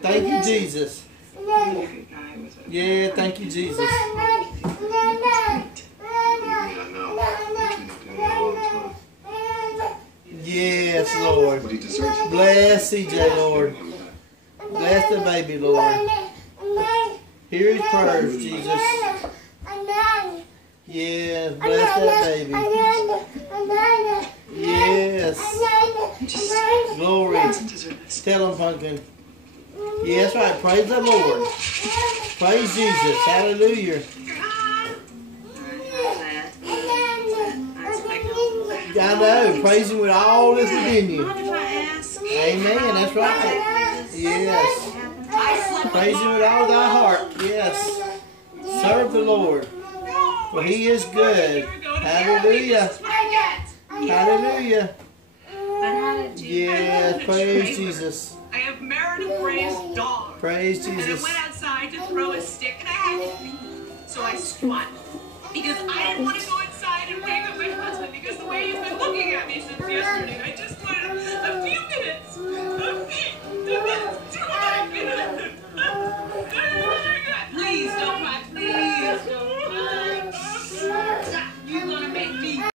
Thank you, Jesus. Yeah, thank you, Jesus. Yes, Lord. Bless CJ, Lord. Bless the baby, Lord. Hear his prayers, Jesus. Yes, bless that baby. Yes. Glory. Tell him, Pumpkin. Yes, right. Praise the Lord. Praise Jesus. Hallelujah. I know. Praise him with all that's within you. Amen. That's right. Yes. Praise him with all thy heart. Yes. Serve the Lord. For he is good. Hallelujah. Hallelujah. Yes. Praise Jesus. I have married a brave dog. Praise Jesus. And I went outside to throw a stick and I had to pee. So I squat. Because I didn't want to go inside and wake up my husband because the way he's been looking at me since yesterday, I just